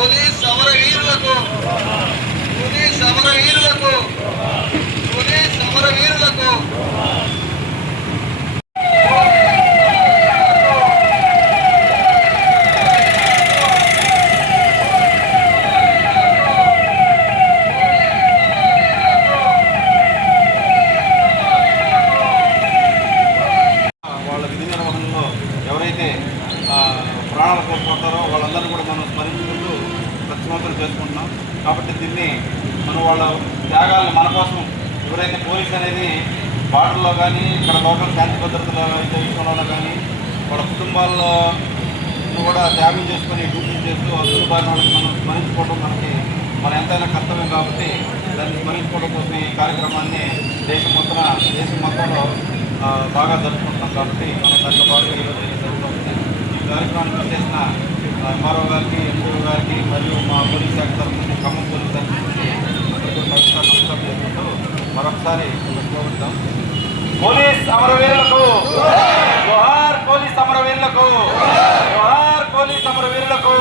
తుది సమర వీరులకు పులి సమర వీరులకు సమరవీరులకు పులి సమరవీరులకు ఎవరైతే ప్రాణాలు కోల్పోతారో వాళ్ళందరినీ కూడా మనం స్మరించి సంవత్సరం చేసుకుంటున్నాం. కాబట్టి దీన్ని మనం వాళ్ళ త్యాగాలను మన కోసం ఎవరైతే పోలీస్ అనేది బార్డర్లో కానీ ఇక్కడ లోకల్ శాంతి భద్రతల విషయంలో కానీ వాళ్ళ కుటుంబాల్లో కూడా త్యాగం చేసుకొని డ్యూటీ చేస్తూ అసలు బారిన మనం స్మరించుకోవడం మనకి మన ఎంతైనా కర్తవ్యం కాబట్టి దాన్ని స్మరించుకోవడం కోసం ఈ కార్యక్రమాన్ని దేశం మొత్తం దేశం మొత్తంలో బాగా జరుపుకుంటున్నాం కాబట్టి మనం దాంట్లో బాగా ఈరోజు జరుగుతుంది ఈ కార్యక్రమాన్ని చేసిన మరో గారికి మరియు మా పోలీస్ శాఖ తరఫు నుంచి ఖమ్మం పోలీస్ శాఖ నుంచి మరొకసారి నమస్కారం చేసుకుంటూ మరొకసారి కోరుతాం పోలీస్ అమరవీరులకు జోహార్ పోలీస్ అమరవీరులకు జోహార్ పోలీస్ అమరవీరులకు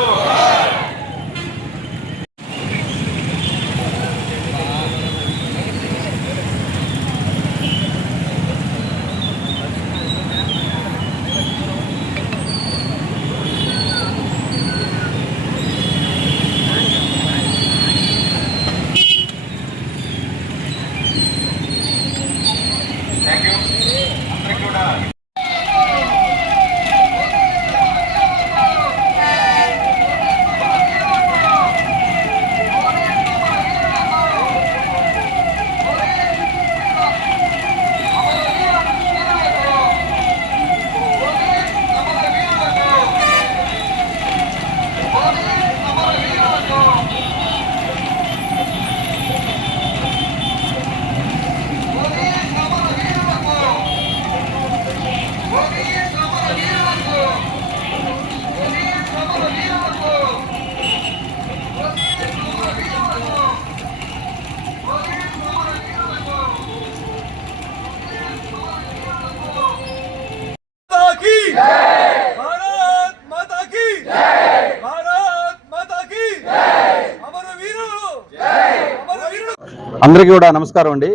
అందరికీ కూడా నమస్కారం అండి.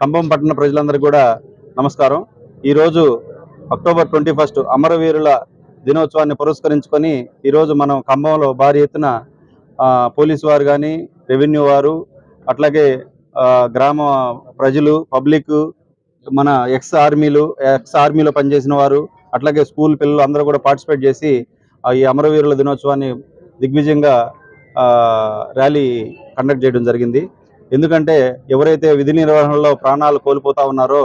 కంభం పట్టణ ప్రజలందరికీ కూడా నమస్కారం. ఈరోజు అక్టోబర్ ట్వంటీ ఫస్ట్ అమరవీరుల దినోత్సవాన్ని పురస్కరించుకొని ఈరోజు మనం ఖమ్మంలో భారీ ఎత్తున పోలీసు వారు కానీ రెవెన్యూ వారు అట్లాగే గ్రామ ప్రజలు పబ్లిక్ మన ఎక్స్ ఆర్మీలు ఎక్స్ ఆర్మీలో పనిచేసిన వారు అట్లాగే స్కూల్ పిల్లలు అందరూ కూడా పార్టిసిపేట్ చేసి ఆ, ఈ అమరవీరుల దినోత్సవాన్ని దిగ్విజయంగా ర్యాలీ కండక్ట్ చేయడం జరిగింది. ఎందుకంటే ఎవరైతే విధి నిర్వహణలో ప్రాణాలు కోల్పోతా ఉన్నారో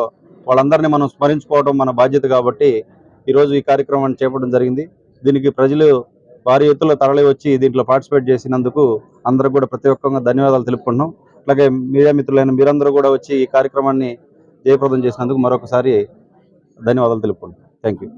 వాళ్ళందరినీ మనం స్మరించుకోవడం మన బాధ్యత కాబట్టి ఈరోజు ఈ కార్యక్రమాన్ని చేపట్టడం జరిగింది. దీనికి ప్రజలు భారీ ఎత్తులో తరలి వచ్చి దీంట్లో పార్టిసిపేట్ చేసినందుకు అందరికి కూడా ప్రతి ఒక్కరిగా ధన్యవాదాలు తెలుపుకుంటున్నాం. అలాగే మీడియా మిత్రులైన మీరందరూ కూడా వచ్చి ఈ కార్యక్రమాన్ని జయప్రదం చేసినందుకు మరొకసారి ధన్యవాదాలు తెలుపుకుంటున్నాం. Thank you